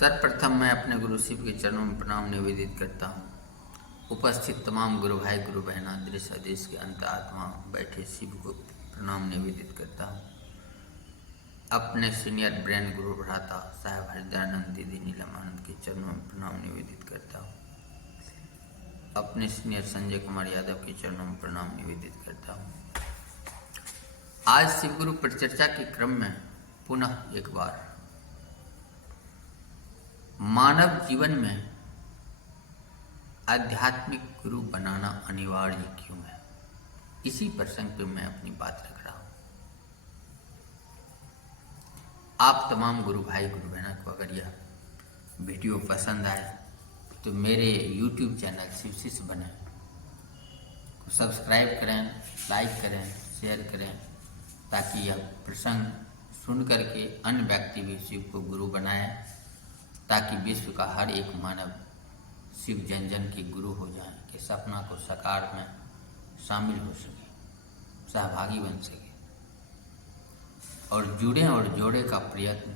सर्वप्रथम मैं अपने गुरु शिव के चरणों में प्रणाम निवेदित करता हूँ। उपस्थित तमाम गुरु भाई गुरु बहना देश अदेश के अंतरात्मा बैठे शिव को प्रणाम निवेदित करता हूँ। अपने सीनियर ब्रेन गुरु भ्राता साहेब हरिदयानंद दीदी नीलमानंद के चरणों में प्रणाम निवेदित करता हूँ। अपने सीनियर संजय कुमार यादव के चरणों में प्रणाम निवेदित करता हूँ। आज शिव गुरु परिचर्चा के क्रम में पुनः एक बार मानव जीवन में आध्यात्मिक गुरु बनाना अनिवार्य क्यों है, इसी प्रसंग पे मैं अपनी बात रख रहा हूँ। आप तमाम गुरु भाई गुरु बहना को अगर यह वीडियो पसंद आए तो मेरे YouTube चैनल शिव शिष्य बने को सब्सक्राइब करें, लाइक करें, शेयर करें, ताकि यह प्रसंग सुन करके अन्य व्यक्ति भी शिव को गुरु बनाए, ताकि विश्व का हर एक मानव शिव जन जन के गुरु हो जाए, कि सपना को साकार में शामिल हो सके, सहभागी बन सके और जुड़े और जोड़े का प्रयत्न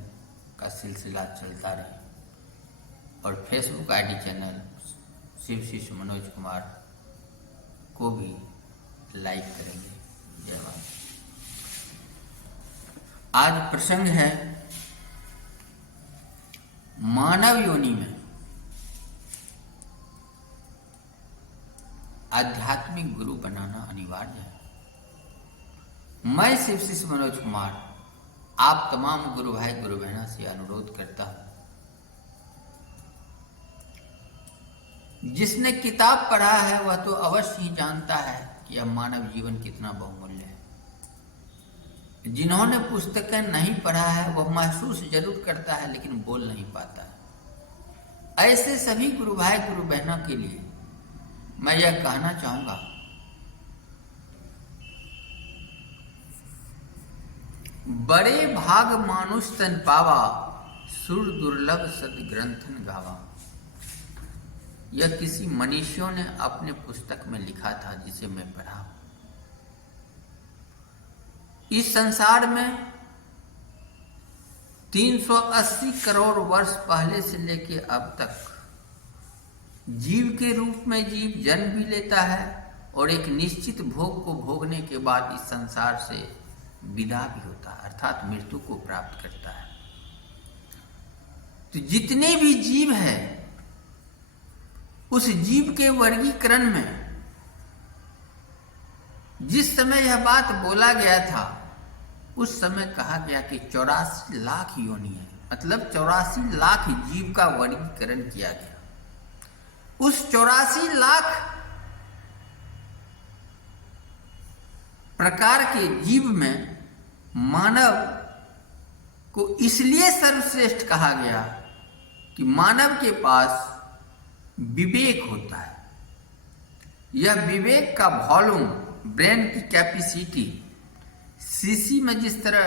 का सिलसिला चलता रहे। और फेसबुक आईडी चैनल शिव शिष्य मनोज कुमार को भी लाइक करेंगे। जय माता। आज प्रसंग है मानव योनि में आध्यात्मिक गुरु बनाना अनिवार्य है। मैं शिव शिष्य मनोज कुमार आप तमाम गुरु भाई गुरु बहना से अनुरोध करता हूं, जिसने किताब पढ़ा है वह तो अवश्य ही जानता है कि यह मानव जीवन कितना बहुमूल्य है। जिन्होंने पुस्तकें नहीं पढ़ा है वह महसूस जरूर करता है लेकिन बोल नहीं पाता है। ऐसे सभी गुरु भाई गुरु बहनों के लिए मैं यह कहना चाहूंगा, बड़े भाग मानुष तन पावा, सुर दुर्लभ सद ग्रंथन गावा। यह किसी मनीषियों ने अपने पुस्तक में लिखा था, जिसे मैं पढ़ा। इस संसार में 380 करोड़ वर्ष पहले से लेके अब तक जीव के रूप में जीव जन्म भी लेता है और एक निश्चित भोग को भोगने के बाद इस संसार से विदा भी होता है, अर्थात मृत्यु को प्राप्त करता है। तो जितने भी जीव हैं, उस जीव के वर्गीकरण में जिस समय यह बात बोला गया था, उस समय कहा गया कि 84 लाख योनि है, मतलब 84 लाख जीव का वर्गीकरण किया गया। उस 84 लाख प्रकार के जीव में मानव को इसलिए सर्वश्रेष्ठ कहा गया कि मानव के पास विवेक होता है। यह विवेक का वॉल्यूम, ब्रेन की कैपेसिटी, सीसी में जिस तरह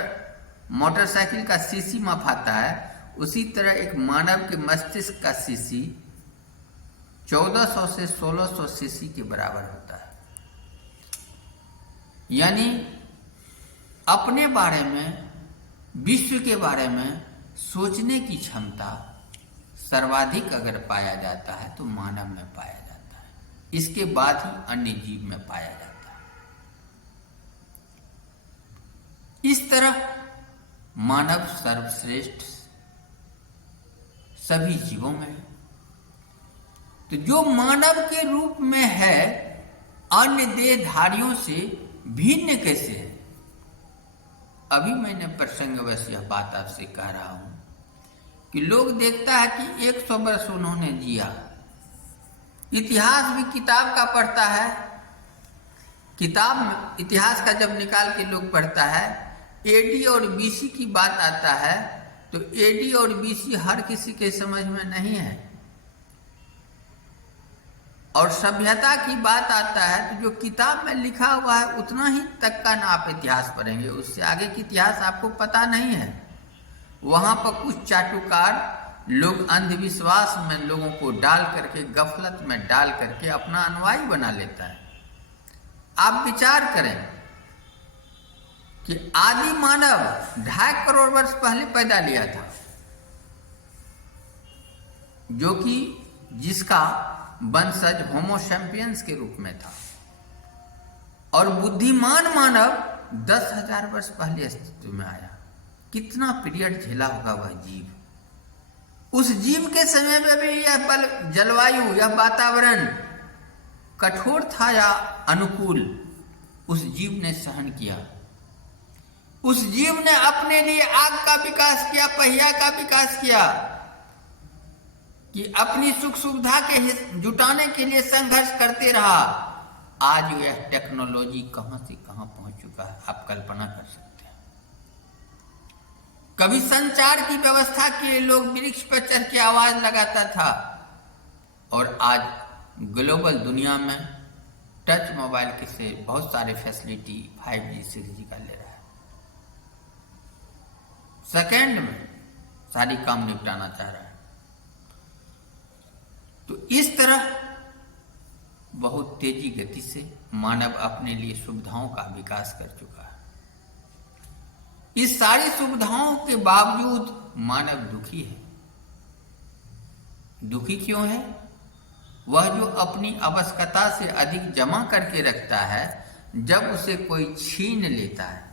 मोटरसाइकिल का सीसी मापाता है, उसी तरह एक मानव के मस्तिष्क का सीसी 1400 से 1600 सीसी के बराबर होता है। यानी अपने बारे में, विश्व के बारे में सोचने की क्षमता सर्वाधिक अगर पाया जाता है तो मानव में पाया जाता है। इसके बाद ही अन्य जीव में पाया जाता है। इस तरह मानव सर्वश्रेष्ठ सभी जीवों में है। तो जो मानव के रूप में है, अन्य देहधारियों से भिन्न कैसे है? अभी मैंने प्रसंगवश यह बात आपसे कह रहा हूं कि लोग देखता है कि 100 वर्ष उन्होंने जिया। इतिहास भी किताब का पढ़ता है, किताब में इतिहास का जब निकाल के लोग पढ़ता है, एडी और बीसी की बात आता है तो एडी और बीसी हर किसी के समझ में नहीं है। और सभ्यता की बात आता है तो जो किताब में लिखा हुआ है उतना ही तक का ना आप इतिहास पढ़ेंगे, उससे आगे की इतिहास आपको पता नहीं है। वहां पर कुछ चाटुकार लोग अंधविश्वास में लोगों को डाल करके, गफलत में डाल करके अपना अनुयायी बना लेता है। आप विचार करें कि आदि मानव 2.5 करोड़ वर्ष पहले पैदा लिया था। जो कि जिसका वंशज होमो सैपियंस के रूप में था, और बुद्धिमान मानव 10,000 वर्ष पहले अस्तित्व में आया। कितना पीरियड झेला होगा वह जीव। उस जीव के समय में भी यह जलवायु, यह वातावरण कठोर था या अनुकूल, उस जीव ने सहन किया। उस जीव ने अपने लिए आग का विकास किया, पहिया का विकास किया, कि अपनी सुख सुविधा के जुटाने के लिए संघर्ष करते रहा। आज यह टेक्नोलॉजी कहां से कहां पहुंच चुका है, आप कल्पना कर सकते हैं। कभी संचार की व्यवस्था के लिए लोग वृक्ष पर चढ़ के आवाज लगाता था, और आज ग्लोबल दुनिया में टच मोबाइल के से बहुत सारे फैसिलिटी 5G 6G का ले रहा है। सेकेंड में सारी काम निपटाना चाह रहा है। तो इस तरह बहुत तेजी गति से मानव अपने लिए सुविधाओं का विकास कर चुका है। इस सारी सुविधाओं के बावजूद मानव दुखी है। दुखी क्यों है? वह जो अपनी आवश्यकता से अधिक जमा करके रखता है, जब उसे कोई छीन लेता है,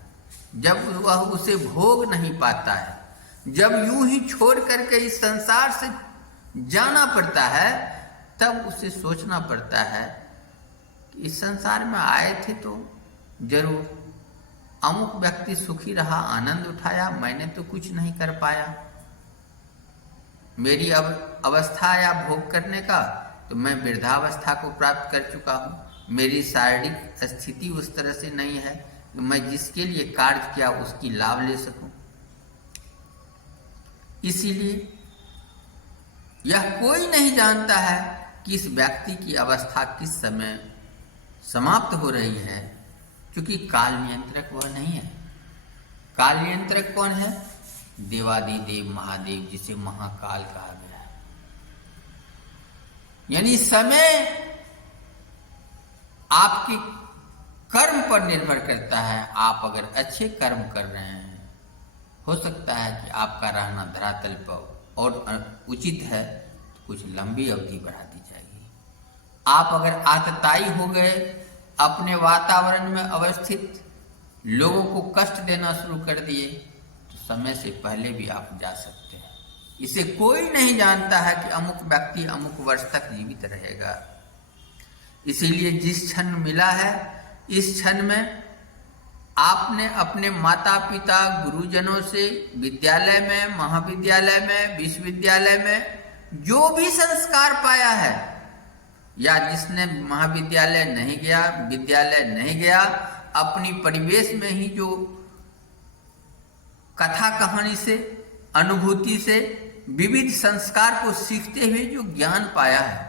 जब वह उसे भोग नहीं पाता है, जब यूं ही छोड़ करके इस संसार से जाना पड़ता है, तब उसे सोचना पड़ता है कि इस संसार में आए थे तो जरूर अमुक व्यक्ति सुखी रहा, आनंद उठाया, मैंने तो कुछ नहीं कर पाया। मेरी अवस्था या भोग करने का तो मैं वृद्धावस्था को प्राप्त कर चुका हूँ। मेरी शारीरिक स्थिति उस तरह से नहीं है कि मैं जिसके लिए कार्य किया उसकी लाभ ले सकूं। इसीलिए यह कोई नहीं जानता है कि इस व्यक्ति की अवस्था किस समय समाप्त हो रही है, क्योंकि काल नियंत्रक वह नहीं है। काल नियंत्रक कौन है? देवादिदेव महादेव, जिसे महाकाल कहा गया है। यानी समय आपके कर्म पर निर्भर करता है। आप अगर अच्छे कर्म कर रहे हैं, हो सकता है कि आपका रहना धरातल पर और उचित है तो कुछ लंबी अवधि बढ़ा दी जाएगी। आप अगर आतताई हो गए, अपने वातावरण में अवस्थित लोगों को कष्ट देना शुरू कर दिए, तो समय से पहले भी आप जा सकते हैं। इसे कोई नहीं जानता है कि अमुक व्यक्ति अमुक वर्ष तक जीवित रहेगा। इसीलिए जिस क्षण मिला है, इस क्षण में आपने अपने माता पिता गुरुजनों से विद्यालय में, महाविद्यालय में, विश्वविद्यालय में जो भी संस्कार पाया है, या जिसने महाविद्यालय नहीं गया, विद्यालय नहीं गया, अपनी परिवेश में ही जो कथा कहानी से, अनुभूति से, विविध संस्कार को सीखते हुए जो ज्ञान पाया है,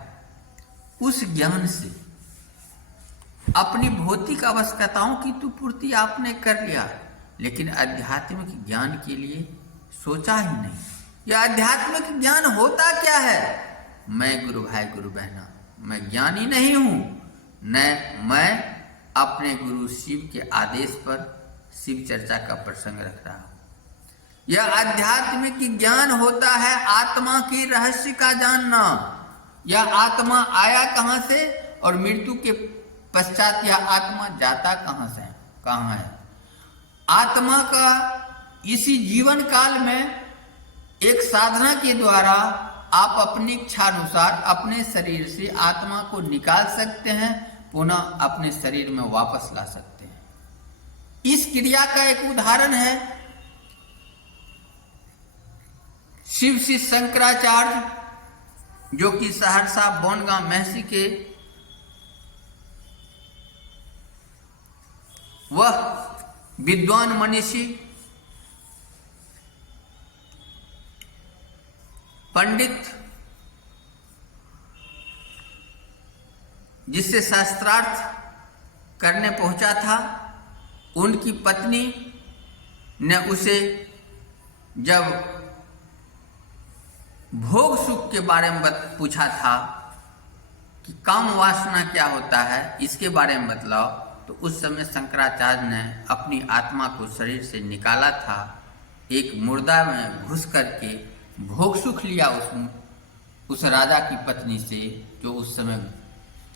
उस ज्ञान से अपनी भौतिक आवश्यकताओं की तो पूर्ति आपने कर लिया, लेकिन आध्यात्मिक ज्ञान के लिए सोचा ही नहीं। यह आध्यात्मिक ज्ञान होता क्या है? मैं गुरु भाई गुरु बहना, मैं ज्ञानी नहीं हूं, न मैं अपने गुरु शिव के आदेश पर शिव चर्चा का प्रसंग रख रहा हूं। यह आध्यात्मिक ज्ञान होता है आत्मा की रहस्य का जानना। यह आत्मा आया कहां से और मृत्यु के पश्चात यह आत्मा जाता कहां से, कहां है। आत्मा का इसी जीवन काल में एक साधना के द्वारा आप अपनी इच्छानुसार अपने शरीर से आत्मा को निकाल सकते हैं, पुनः अपने शरीर में वापस ला सकते हैं। इस क्रिया का एक उदाहरण है शिव श्री शंकराचार्य, जो कि सहरसा बोनगांव महसी के वह विद्वान मनीषी पंडित, जिससे शास्त्रार्थ करने पहुंचा था, उनकी पत्नी ने उसे जब भोग सुख के बारे में पूछा था कि काम वासना क्या होता है, इसके बारे में बतलाओ, तो उस समय शंकराचार्य ने अपनी आत्मा को शरीर से निकाला था, एक मुर्दा में घुस करके भोग सुख लिया उस उस राजा की पत्नी से, जो उस समय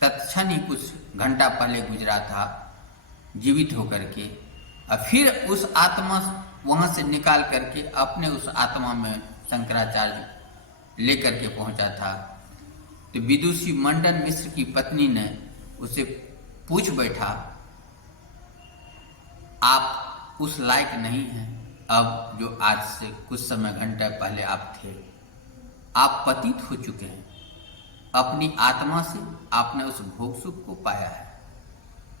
तत्क्षण ही कुछ घंटा पहले गुजरा था जीवित होकर के, और फिर उस आत्मा वहां से निकाल करके अपने उस आत्मा में शंकराचार्य लेकर के पहुंचा था। तो विदुषी मंडन मिश्र की पत्नी ने उसे पूछ बैठा, आप उस लायक नहीं हैं अब जो आज से कुछ समय घंटे पहले आप थे। आप पतित हो चुके हैं, अपनी आत्मा से आपने उस भोग सुख को पाया है।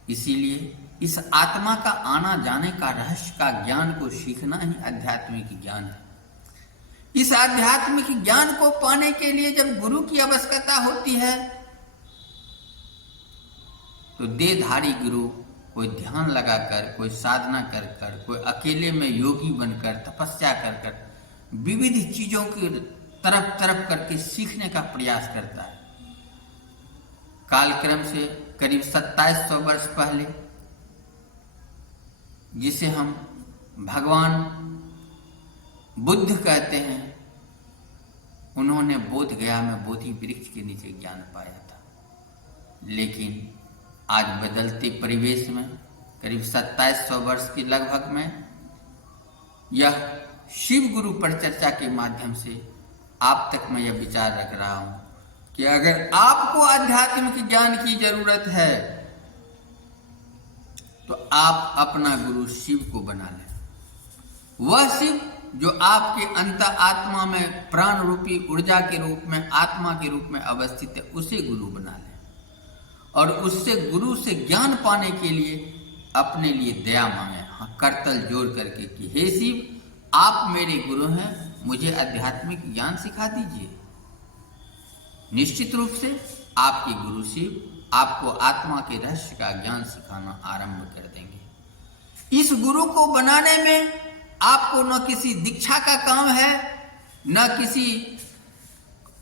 इसीलिए इस आत्मा का आना जाने का रहस्य का ज्ञान को सीखना ही आध्यात्मिक ज्ञान है। इस आध्यात्मिक ज्ञान को पाने के लिए जब गुरु की आवश्यकता होती है तो देहधारी गुरु कोई ध्यान लगाकर, कोई साधना कर कर, कोई अकेले में योगी बनकर, तपस्या कर कर विविध चीजों की तरफ तरफ करके सीखने का प्रयास करता है। कालक्रम से करीब 2700 वर्ष पहले, जिसे हम भगवान बुद्ध कहते हैं, उन्होंने बोध गया में बोधि वृक्ष के नीचे ज्ञान पाया था। लेकिन आज बदलते परिवेश में करीब 2700 वर्ष के लगभग में यह शिव गुरु पर चर्चा के माध्यम से आप तक मैं यह विचार रख रहा हूं कि अगर आपको आध्यात्मिक ज्ञान की जरूरत है तो आप अपना गुरु शिव को बना लें। वह शिव जो आपके अंत आत्मा में प्राण रूपी ऊर्जा के रूप में, आत्मा के रूप में अवस्थित है, उसे गुरु बना लें और उससे गुरु से ज्ञान पाने के लिए अपने लिए दया मांगे, हाँ, करतल जोड़ करके कि हे शिव, आप मेरे गुरु हैं, मुझे आध्यात्मिक ज्ञान सिखा दीजिए। निश्चित रूप से आपके गुरु शिव आपको आत्मा के रहस्य का ज्ञान सिखाना आरंभ कर देंगे। इस गुरु को बनाने में आपको न किसी दीक्षा का काम है, न किसी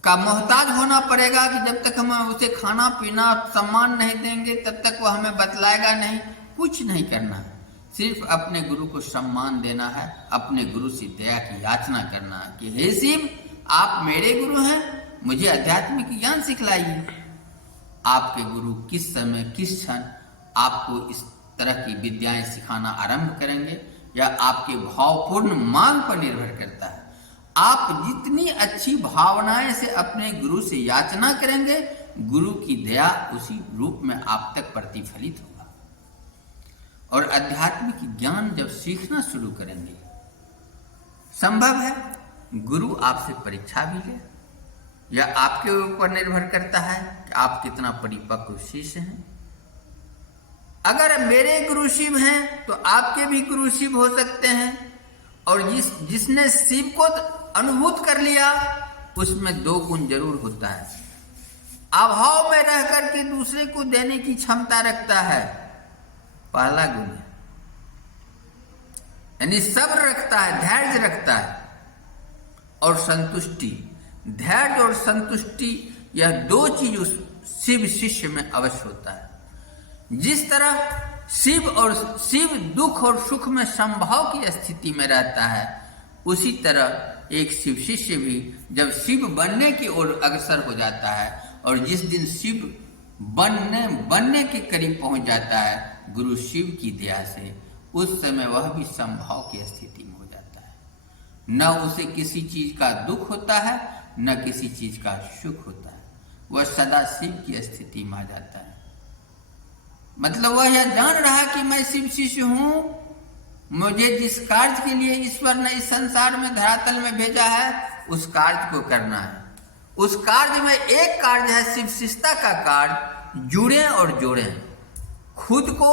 का मोहताज होना पड़ेगा कि जब तक हम उसे खाना पीना सम्मान नहीं देंगे तब तक वह हमें बतलाएगा नहीं। कुछ नहीं करना है, सिर्फ अपने गुरु को सम्मान देना है, अपने गुरु से दया की याचना करना है कि हे शिव, आप मेरे गुरु हैं, मुझे आध्यात्मिक ज्ञान सिखलाइए। आपके गुरु किस समय किस क्षण आपको इस तरह की विद्याएं सिखाना आरंभ करेंगे या आपके भावपूर्ण मांग पर निर्भर करता है। आप जितनी अच्छी भावनाएं से अपने गुरु से याचना करेंगे, गुरु की दया उसी रूप में आप तक प्रतिफलित होगा। और आध्यात्मिक ज्ञान जब सीखना शुरू करेंगे, संभव है गुरु आपसे परीक्षा भी ले, या आपके ऊपर निर्भर करता है कि आप कितना परिपक्व शिष्य हैं। अगर मेरे गुरु शिव हैं तो आपके भी गुरु शिव हो सकते हैं, और जिसने शिव को अनुभूत कर लिया उसमें दो गुण जरूर होता है। अभाव में रह करके दूसरे को देने की क्षमता रखता है, पहला गुण है, यानी सब्र रखता है, धैर्य रखता है, और संतुष्टि। धैर्य और संतुष्टि यह दो चीज उस शिव शिष्य में अवश्य होता है। जिस तरह शिव दुख और सुख में समभाव की स्थिति में रहता है, उसी तरह एक शिव शिष्य भी जब शिव बनने की ओर अग्रसर हो जाता है और जिस दिन शिव बनने के करीब पहुंच जाता है गुरु शिव की दया से, उस समय वह भी समभाव की स्थिति में हो जाता है। न उसे किसी चीज का दुख होता है, न किसी चीज का सुख होता है, वह सदा शिव की स्थिति में आ जाता है। मतलब वह यह जान रहा कि मैं शिव शिष्य हूं, मुझे जिस कार्य के लिए ईश्वर ने इस संसार में धरातल में भेजा है उस कार्य को करना है। उस कार्य में एक कार्य है शिव शिष्यता का कार्य, जुड़े और जोड़े, खुद को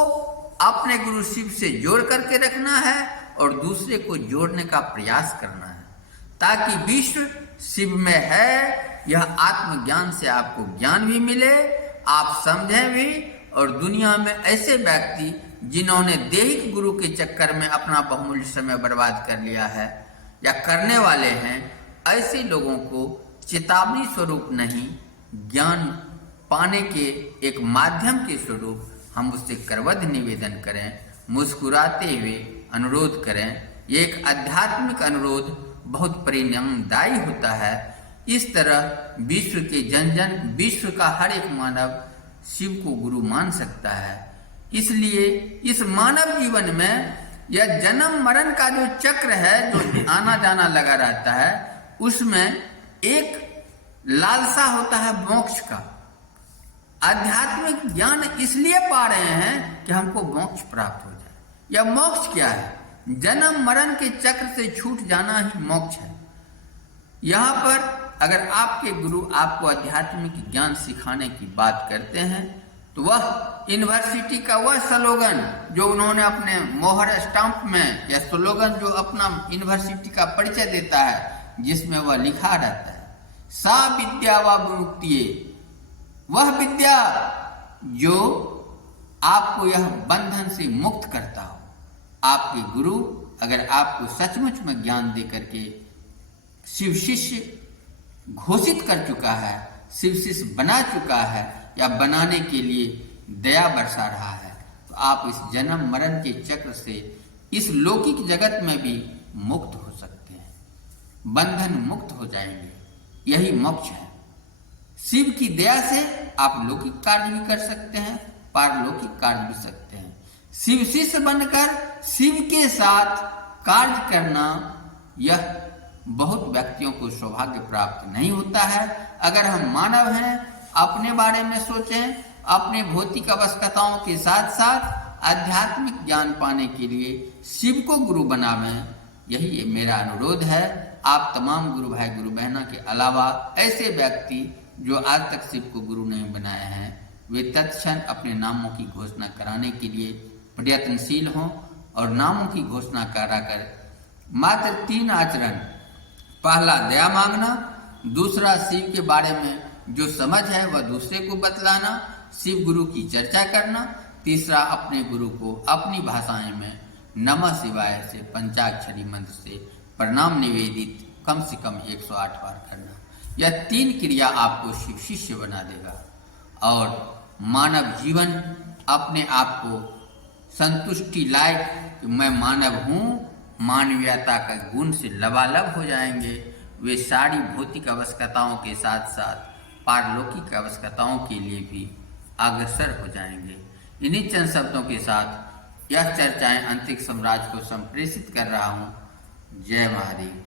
अपने गुरु शिव से जोड़ करके रखना है और दूसरे को जोड़ने का प्रयास करना है, ताकि विश्व शिव में है यह आत्मज्ञान से आपको ज्ञान भी मिले, आप समझें भी, और दुनिया में ऐसे व्यक्ति जिन्होंने दैहिक गुरु के चक्कर में अपना बहुमूल्य समय बर्बाद कर लिया है या करने वाले हैं, ऐसे लोगों को चेतावनी स्वरूप नहीं, ज्ञान पाने के एक माध्यम के स्वरूप हम उससे करवध निवेदन करें, मुस्कुराते हुए अनुरोध करें। ये एक आध्यात्मिक अनुरोध बहुत परिणामदायी होता है। इस तरह विश्व के जन जन, विश्व का हर एक मानव शिव को गुरु मान सकता है। इसलिए इस मानव जीवन में यह जन्म मरण का जो चक्र है, जो आना जाना लगा रहता है, उसमें एक लालसा होता है मोक्ष का। आध्यात्मिक ज्ञान इसलिए पा रहे हैं कि हमको मोक्ष प्राप्त हो जाए। यह मोक्ष क्या है? जन्म मरण के चक्र से छूट जाना ही मोक्ष है। यहाँ पर अगर आपके गुरु आपको आध्यात्मिक ज्ञान सिखाने की बात करते हैं तो वह यूनिवर्सिटी का वह स्लोगन जो उन्होंने अपने मोहर स्टाम्प में, या स्लोगन जो अपना यूनिवर्सिटी का परिचय देता है, जिसमें वह लिखा रहता है, सा विद्या व विमुक्ति, वह विद्या जो आपको यह बंधन से मुक्त करता हो। आपके गुरु अगर आपको सचमुच में ज्ञान दे करके शिव शिष्य घोषित कर चुका है, शिव शिष्य बना चुका है, या बनाने के लिए दया बरसा रहा है, तो आप इस जन्म मरण के चक्र से इस लौकिक जगत में भी मुक्त हो सकते हैं, बंधन मुक्त हो जाएंगे। यही मोक्ष है। शिव की दया से आप लौकिक कार्य भी कर सकते हैं, पारलौकिक कार्य भी सकते हैं। शिव शिष्य बनकर शिव के साथ कार्य करना, यह बहुत व्यक्तियों को सौभाग्य प्राप्त नहीं होता है। अगर हम मानव हैं, अपने बारे में सोचें, अपने भौतिक आवश्यकताओं के साथ साथ आध्यात्मिक ज्ञान पाने के लिए शिव को गुरु बनावें। यही मेरा अनुरोध है। आप तमाम गुरु भाई गुरु बहना के अलावा ऐसे व्यक्ति जो आज तक शिव को गुरु नहीं बनाए हैं, वे तत्क्षण अपने नामों की घोषणा कराने के लिए प्रयत्नशील हों और नामों की घोषणा कराकर मात्र 3 आचरण: पहला दया मांगना, दूसरा शिव के बारे में जो समझ है वह दूसरे को बतलाना, शिव गुरु की चर्चा करना, तीसरा अपने गुरु को अपनी भाषाएं में नमः शिवाय से पंचाक्षरी मंत्र से प्रणाम निवेदित कम से कम 108 बार करना। यह 3 क्रिया आपको शिव शिष्य बना देगा और मानव जीवन अपने आप को संतुष्टि लायक कि मैं मानव हूँ, मानवीयता का गुण से लबालब हो जाएंगे। वे सारी भौतिक आवश्यकताओं के साथ साथ पारलौकिक आवश्यकताओं के लिए भी अग्रसर हो जाएंगे। इन्हीं चंद शब्दों के साथ यह चर्चाएं अंतरिक्ष साम्राज्य को संप्रेषित कर रहा हूँ। जय महादेव।